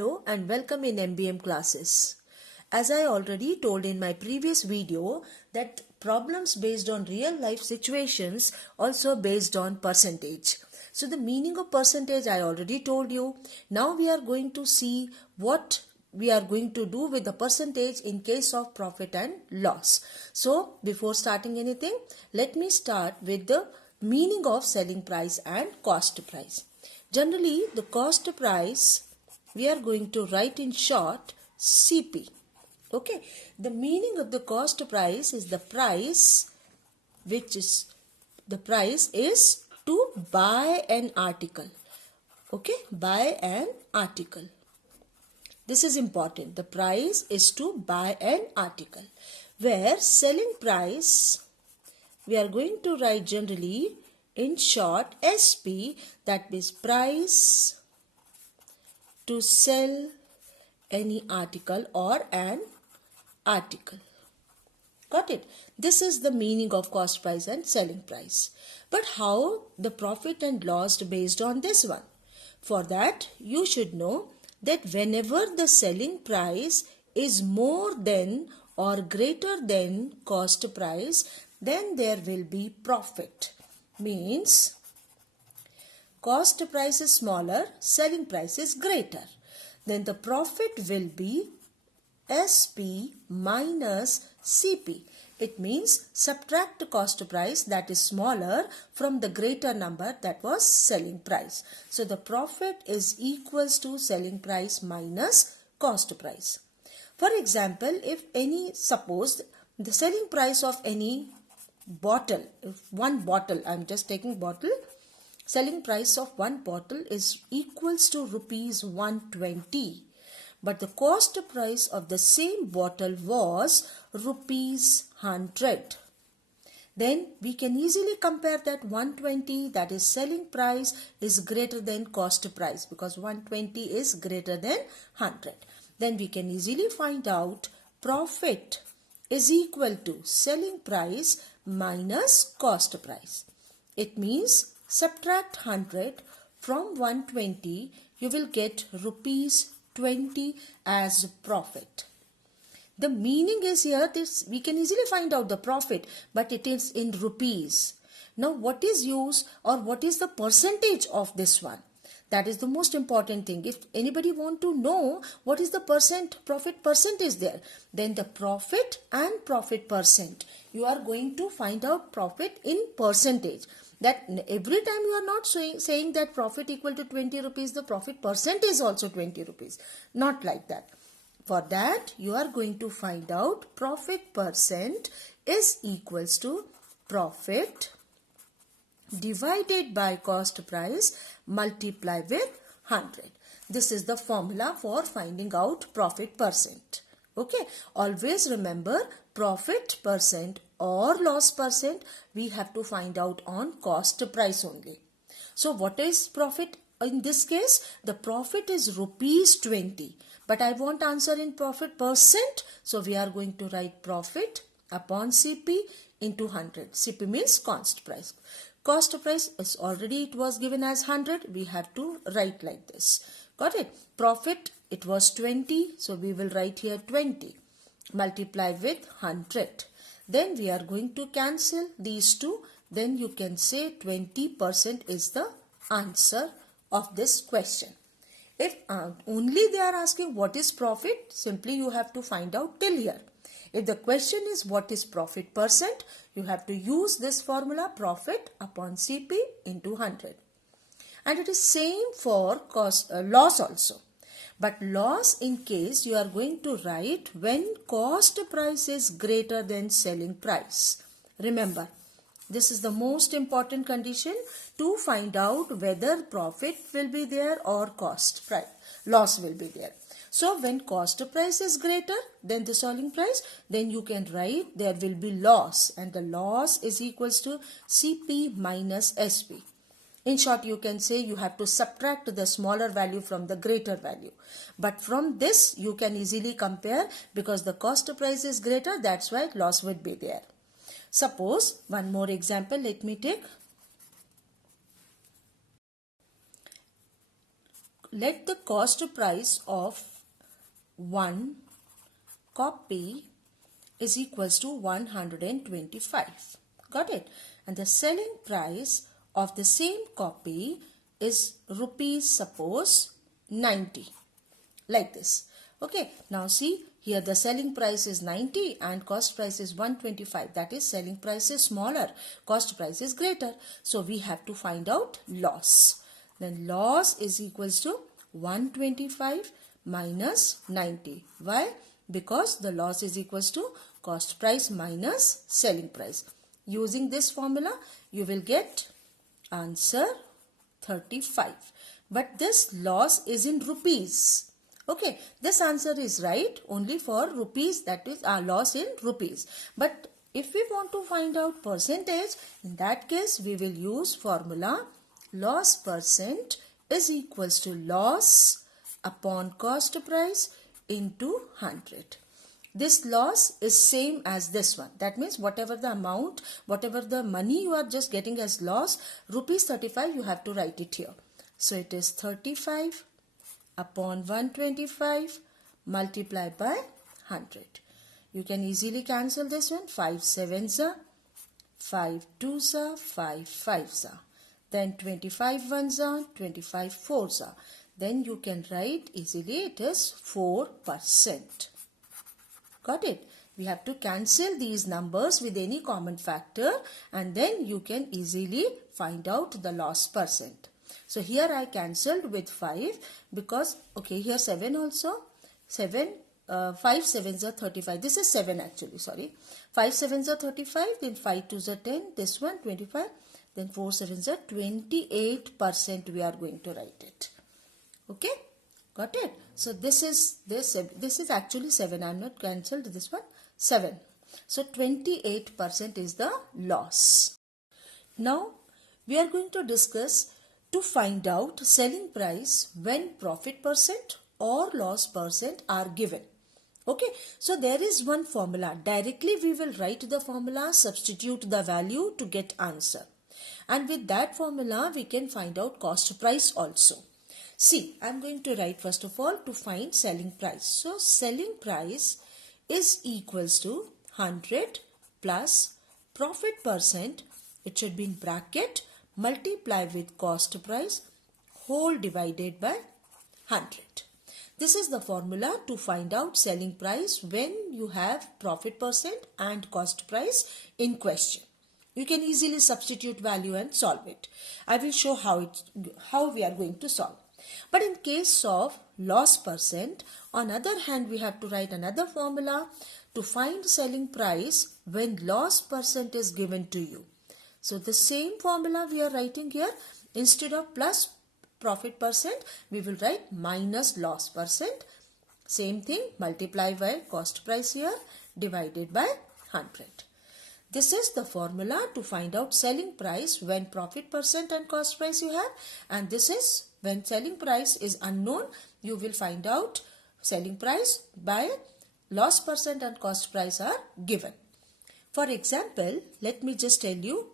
Hello and welcome in MBM classes. As I already told in my previous video that problems based on real life situations also based on percentage. So the meaning of percentage I already told you. Now we are going to see what we are going to do with the percentage in case of profit and loss. So before starting anything, let me start with the meaning of selling price and cost price. Generally, the cost price we are going to write in short CP. Okay, the meaning of the cost price is the price is to buy an article. Okay, buy an article. This is important. The price is to buy an article. Where selling price we are going to write generally in short SP, that means price to sell any article or an article. Got it? This is the meaning of cost price and selling price. But how the profit and loss based on this one? For that, you should know that whenever the selling price is more than or greater than cost price, then there will be profit. Means cost price is smaller, selling price is greater. Then the profit will be SP minus CP. It means subtract the cost price that is smaller from the greater number that was selling price. So the profit is equals to selling price minus cost price. For example, suppose the selling price of any bottle, one bottle, I am just taking bottle, selling price of one bottle is equals to rupees 120. But the cost price of the same bottle was rupees 100. Then we can easily compare that 120, that is selling price, is greater than cost price because 120 is greater than 100. Then we can easily find out profit is equal to selling price minus cost price. It means subtract 100 from 120, you will get rupees 20 as profit. The meaning is here, this we can easily find out the profit, but it is in rupees. Now what is used or what is the percentage of this one? That is the most important thing. If anybody want to know what is the profit percent is there, then the profit and profit percent, you are going to find out profit in percentage. That every time you are not saying that profit equal to 20 rupees, the profit percent is also 20 rupees. Not like that. For that, you are going to find out profit percent is equals to profit divided by cost price multiply with 100. This is the formula for finding out profit percent. Okay, always remember profit percent or loss percent we have to find out on cost price only. So what is profit in this case? The profit is rupees 20, but I want answer in profit percent, so we are going to write profit upon CP into 100. CP means cost price. Cost price is already it was given as 100, we have to write like this. Got it? Profit it was 20, so we will write here 20 multiply with 100. Then we are going to cancel these two. Then you can say 20% is the answer of this question. If only they are asking what is profit, simply you have to find out till here. If the question is what is profit percent, you have to use this formula profit upon CP into 100. And it is same for loss also. But loss in case you are going to write when cost price is greater than selling price. Remember, this is the most important condition to find out whether profit will be there or loss will be there. So when cost price is greater than the selling price, then you can write there will be loss, and the loss is equals to CP minus SP. In short, you can say you have to subtract the smaller value from the greater value. But from this, you can easily compare because the cost price is greater, that's why loss would be there. Suppose, one more example, let me take. let the cost price of one copy is equals to 125. Got it? And the selling price of the same copy is rupees, suppose 90. Like this. Okay. Now see, here the selling price is 90 and cost price is 125. That is, selling price is smaller, cost price is greater. So we have to find out loss. Then loss is equals to 125 minus 90. Why? Because the loss is equals to cost price minus selling price. Using this formula, you will get answer 35. But this loss is in rupees. Okay, this answer is right only for rupees, that is our loss in rupees. But if we want to find out percentage, in that case we will use formula loss percent is equals to loss upon cost price into 100. This loss is same as this one. That means whatever the amount, whatever the money you are just getting as loss, rupees 35, you have to write it here. So it is 35 upon 125 multiplied by 100. You can easily cancel this one. 5 sevens are, 5 twos are, 5 fives are. Then 25 ones are, 25 fours are. Then you can write easily it is 4%. Got it? We have to cancel these numbers with any common factor and then you can easily find out the loss percent. So here I cancelled with 5 because, okay, here 7 also. 5 sevens are 35. This is 7 actually, sorry. 5 sevens are 35, then 5 twos are 10, this one 25, then 4 sevens are 28% we are going to write it. Okay? Got it? So this is actually 7. I am not cancelled this one. 7. So 28% is the loss. Now we are going to discuss to find out selling price when profit percent or loss percent are given. Okay, so there is one formula. Directly we will write the formula, substitute the value to get answer. And with that formula we can find out cost price also. See, I am going to write first of all to find selling price. So selling price is equals to 100 plus profit percent, it should be in bracket, multiply with cost price, whole divided by 100. This is the formula to find out selling price when you have profit percent and cost price in question. You can easily substitute value and solve it. I will show how we are going to solve. But in case of loss percent, on other hand, we have to write another formula to find selling price when loss percent is given to you. So the same formula we are writing here, instead of plus profit percent, we will write minus loss percent. Same thing, multiply by cost price here, divided by 100. This is the formula to find out selling price when profit percent and cost price you have, and this is when selling price is unknown, you will find out selling price by loss percent and cost price are given. For example, let me just tell you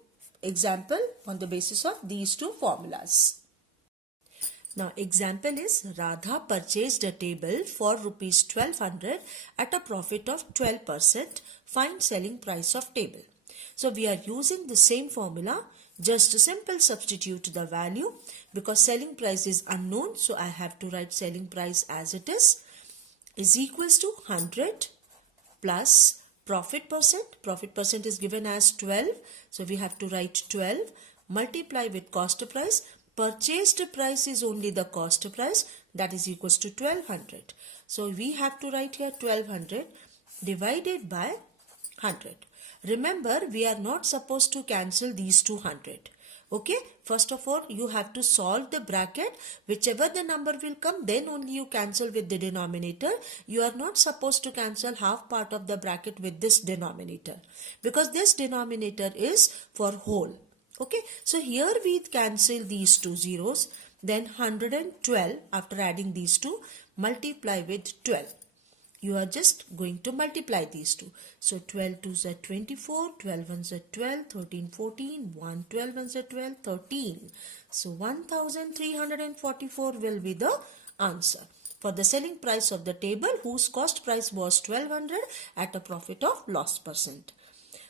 example on the basis of these two formulas. Now example is Radha purchased a table for rupees 1200 at a profit of 12%. Find selling price of table. So we are using the same formula, just a simple substitute the value because selling price is unknown. So I have to write selling price as it is equals to 100 plus profit percent. Profit percent is given as 12. So we have to write 12 multiply with cost price. Purchased price is only the cost price, that is equals to 1200. So we have to write here 1200 divided by 100. Remember, we are not supposed to cancel these 200. Okay, first of all you have to solve the bracket. Whichever the number will come, then only you cancel with the denominator. You are not supposed to cancel half part of the bracket with this denominator because this denominator is for whole. Okay, so here we cancel these two zeros, then 112 after adding these two multiply with 12. you are just going to multiply these two. So 12 2s are 24, 12 1s are 12, 13 14, 1 12 1s are 12, 13. So 1344 will be the answer for the selling price of the table whose cost price was 1200 at a profit of loss percent.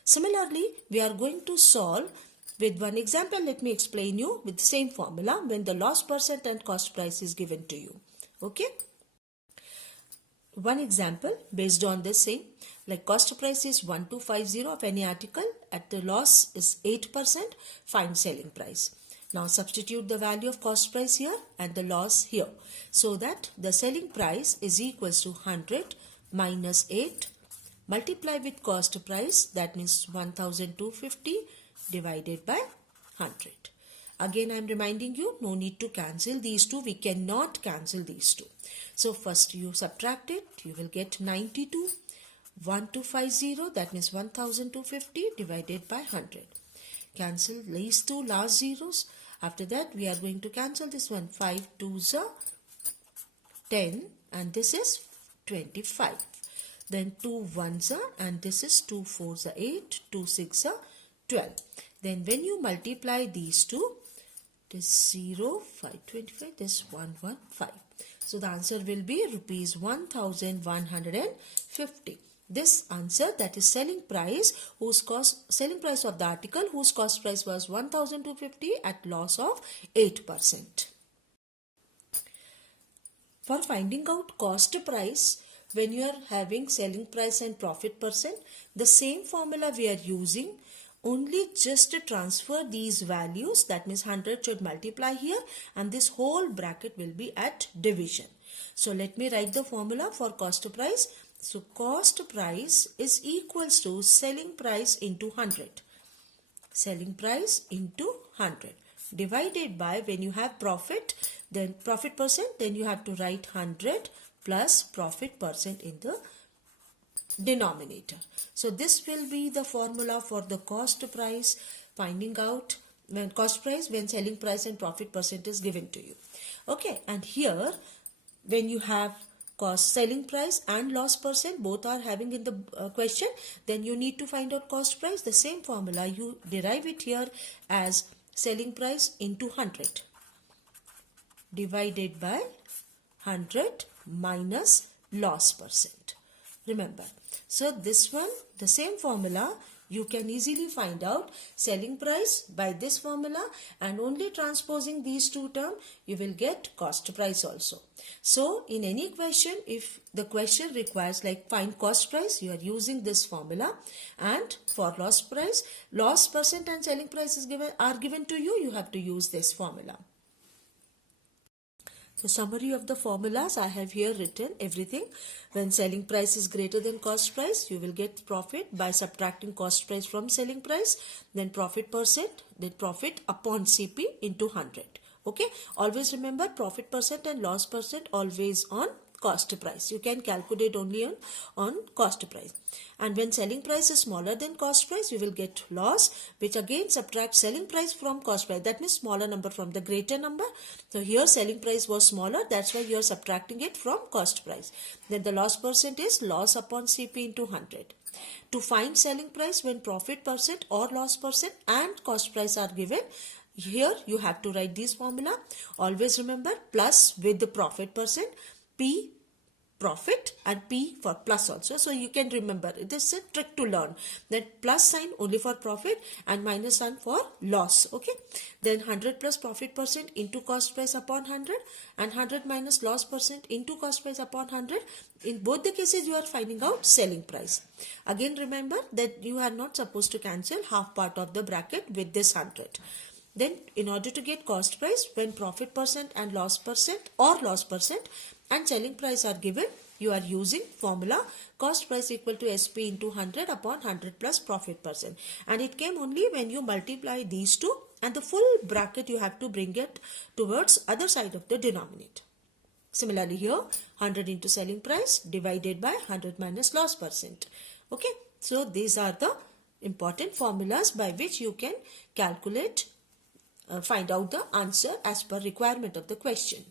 Similarly, we are going to solve with one example. Let me explain you with the same formula when the loss percent and cost price is given to you. Okay. One example based on the same, like cost price is 1250 of any article, at the loss is 8%, find selling price. Now substitute the value of cost price here and the loss here, so that the selling price is equals to 100 minus 8 multiply with cost price, that means 1250 divided by 100. Again I am reminding you, no need to cancel these two, we cannot cancel these two. So first you subtract it, you will get 92, 1250, that means 1250 divided by 100. Cancel these two last zeros. After that we are going to cancel this one. 5 2s are 10 and this is 25. Then 2 1s are, and this is 2 4s are 8, 2 6 are 12. Then when you multiply these two, this 0 5 25, this 1 1 5. So the answer will be rupees 1150. This answer, that is selling price of the article whose cost price was 1250 at loss of 8%. For finding out cost price, when you are having selling price and profit percent, the same formula we are using, only just to transfer these values, that means 100 should multiply here and this whole bracket will be at division. So let me write the formula for cost price. So cost price is equals to selling price into 100. Selling price into 100 divided by, when you have profit, then profit percent, then you have to write 100 plus profit percent in the denominator. So this will be the formula for the cost price, finding out when cost price, when selling price and profit percent is given to you. Okay, and here when you have cost, selling price and loss percent both are having in the question, then you need to find out cost price. The same formula you derive it here as selling price into 100 divided by 100 minus loss percent. Remember, so this one, the same formula, you can easily find out selling price by this formula, and only transposing these two terms you will get cost price also. So in any question, if the question requires like find cost price, you are using this formula, and for loss price, loss percent and selling price are given to you, you have to use this formula. The summary of the formulas, I have here written everything. When selling price is greater than cost price, you will get profit by subtracting cost price from selling price, then profit percent, then profit upon CP into 100. Okay, always remember profit percent and loss percent always on cost price. You can calculate only on cost price. And when selling price is smaller than cost price, you will get loss, which again subtracts selling price from cost price. That means smaller number from the greater number. So here selling price was smaller, that's why you are subtracting it from cost price. Then the loss percent is loss upon CP into 100. To find selling price when profit percent or loss percent and cost price are given, here you have to write this formula. Always remember plus with the profit percent, P profit and P for plus also. So you can remember, it is a trick to learn, that plus sign only for profit and minus sign for loss. Okay, then 100 plus profit percent into cost price upon 100 and 100 minus loss percent into cost price upon 100. In both the cases you are finding out selling price. Again remember that you are not supposed to cancel half part of the bracket with this 100. Then in order to get cost price, when profit percent and loss percent or loss percent and selling price are given, you are using formula cost price equal to SP into 100 upon 100 plus profit percent. And it came only when you multiply these two, and the full bracket you have to bring it towards other side of the denominator. Similarly here, 100 into selling price divided by 100 minus loss percent. Okay, so these are the important formulas by which you can calculate, find out the answer as per requirement of the question.